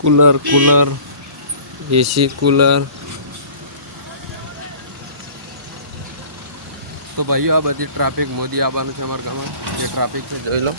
Cooler AC cooler. तो भाईओ आ बधी ट्राफिक मोदी आवानुं छे अमारा गाममां। जे ट्राफिक छे जोई लो।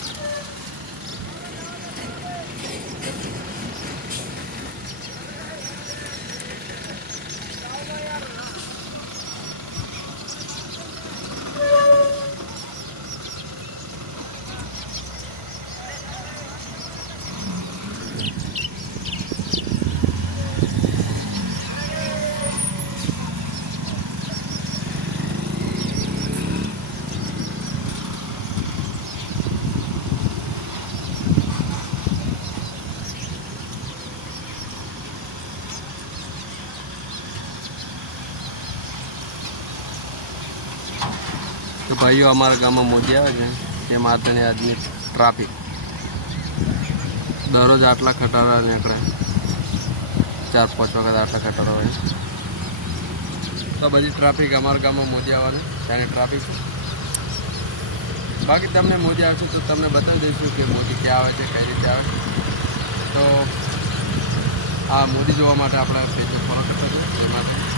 तो भाईओ अमारा गाम में मोदी आवे छे ते माटेनी आजनी ट्राफिक दररोज आटला खटारा निकळे 4-5 वखत आटला खटारा होय। तो बधी ट्राफिक अमारा गाम में मोदी आवाने त्याने ट्राफिक छे। बाकी तमने मोदी आवशे तो तमने बतावी दईशुं कि मोदी क्या आवे छे कई रीते आवे। तो आ मोदी जोवा माटे आपणे पेज फॉलो करता जाओ।